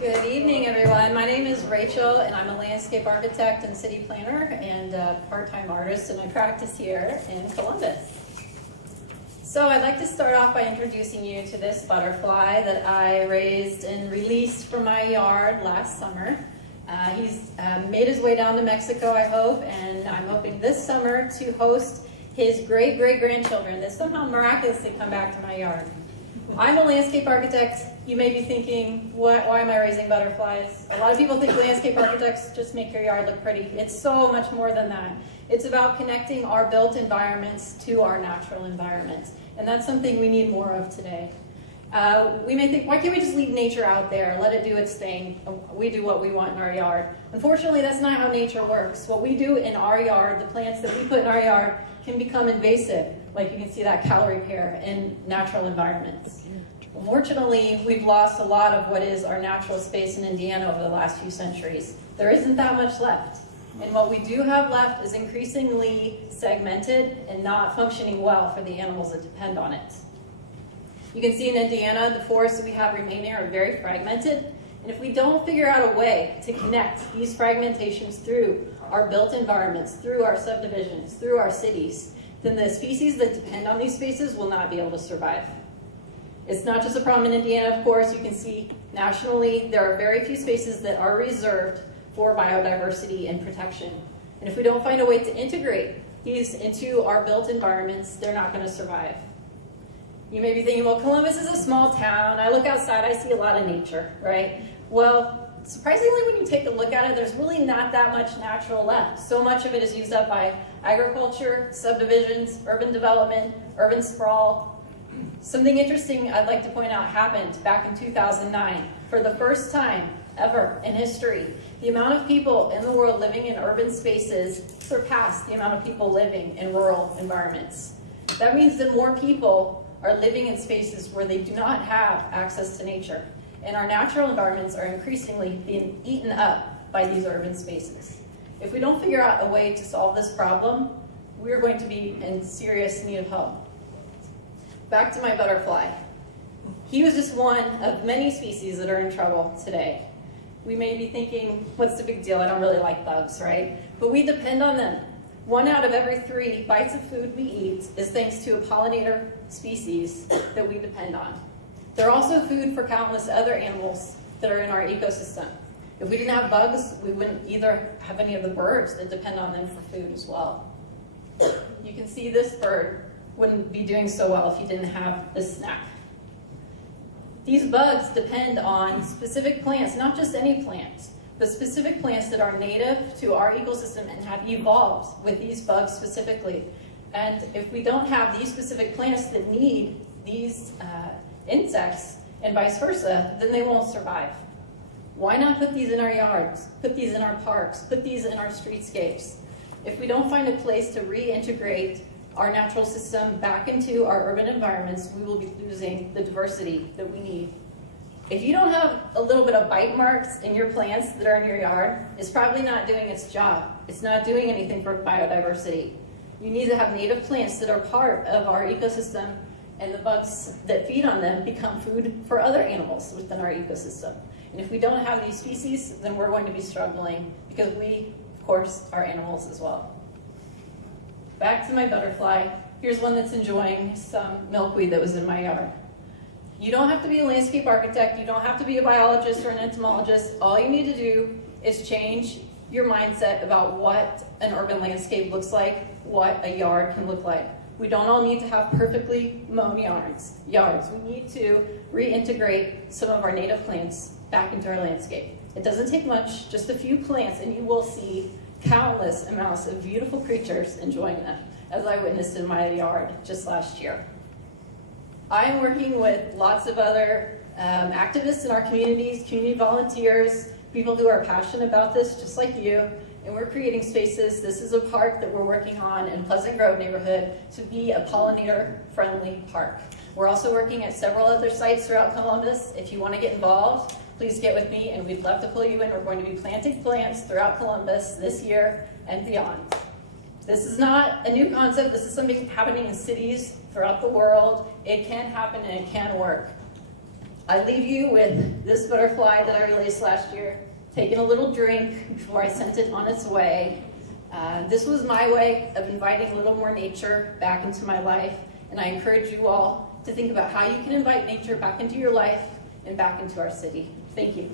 Good evening, everyone. My name is Rachel, and I'm a landscape architect and city planner and a part-time artist, and I practice here in Columbus. So I'd like to start off by introducing you to this butterfly that I raised and released from my yard last summer. He's made his way down to Mexico, I hope, and I'm hoping this summer to host his great-great-grandchildren that somehow miraculously come back to my yard. I'm a landscape architect. You may be thinking, why am I raising butterflies? A lot of people think landscape architects just make your yard look pretty. It's so much more than that. It's about connecting our built environments to our natural environments. And that's something we need more of today. We may think, why can't we just leave nature out there, let it do its thing? We do what we want in our yard. Unfortunately, that's not how nature works. What we do in our yard, the plants that we put in our yard, can become invasive, like you can see that calorie pair in natural environments. Unfortunately, we've lost a lot of what is our natural space in Indiana over the last few centuries. There isn't that much left. And what we do have left is increasingly segmented and not functioning well for the animals that depend on it. You can see in Indiana, the forests that we have remaining are very fragmented. And if we don't figure out a way to connect these fragmentations through our built environments, through our subdivisions, through our cities, then the species that depend on these spaces will not be able to survive. It's not just a problem in Indiana, of course. You can see nationally there are very few spaces that are reserved for biodiversity and protection. And if we don't find a way to integrate these into our built environments, they're not going to survive. You may be thinking, well, Columbus is a small town. I look outside, I see a lot of nature, right? Well, surprisingly, when you take a look at it, there's really not that much natural left. So much of it is used up by agriculture, subdivisions, urban development, urban sprawl. Something interesting I'd like to point out happened back in 2009. For the first time ever in history, the amount of people in the world living in urban spaces surpassed the amount of people living in rural environments. That means that more people are living in spaces where they do not have access to nature. And our natural environments are increasingly being eaten up by these urban spaces. If we don't figure out a way to solve this problem, we're going to be in serious need of help. Back to my butterfly. He was just one of many species that are in trouble today. We may be thinking, what's the big deal? I don't really like bugs, right? But we depend on them. 1 out of every 3 bites of food we eat is thanks to a pollinator species that we depend on. They're also food for countless other animals that are in our ecosystem. If we didn't have bugs, we wouldn't either have any of the birds that depend on them for food as well. You can see this bird wouldn't be doing so well if he didn't have this snack. These bugs depend on specific plants, not just any plants, but specific plants that are native to our ecosystem and have evolved with these bugs specifically. And if we don't have these specific plants that need these insects and vice versa, then they won't survive. Why not put these in our yards, put these in our parks, put these in our streetscapes? If we don't find a place to reintegrate our natural system back into our urban environments, we will be losing the diversity that we need. If you don't have a little bit of bite marks in your plants that are in your yard, it's probably not doing its job. It's not doing anything for biodiversity. You need to have native plants that are part of our ecosystem, and the bugs that feed on them become food for other animals within our ecosystem. And if we don't have these species, then we're going to be struggling because we, of course, are animals as well. Back to my butterfly. Here's one that's enjoying some milkweed that was in my yard. You don't have to be a landscape architect. You don't have to be a biologist or an entomologist. All you need to do is change your mindset about what an urban landscape looks like, what a yard can look like. We don't all need to have perfectly mown yards. We need to reintegrate some of our native plants back into our landscape. It doesn't take much, just a few plants, and you will see countless amounts of beautiful creatures enjoying them, as I witnessed in my yard just last year. I am working with lots of other activists in our communities, community volunteers, people who are passionate about this, just like you, and we're creating spaces. This is a park that we're working on in Pleasant Grove neighborhood to be a pollinator-friendly park. We're also working at several other sites throughout Columbus. If you want to get involved, please get with me, and we'd love to pull you in. We're going to be planting plants throughout Columbus this year and beyond. This is not a new concept. This is something happening in cities throughout the world. It can happen and it can work. I leave you with this butterfly that I released last year, taking a little drink before I sent it on its way. This was my way of inviting a little more nature back into my life, and I encourage you all to think about how you can invite nature back into your life and back into our city. Thank you.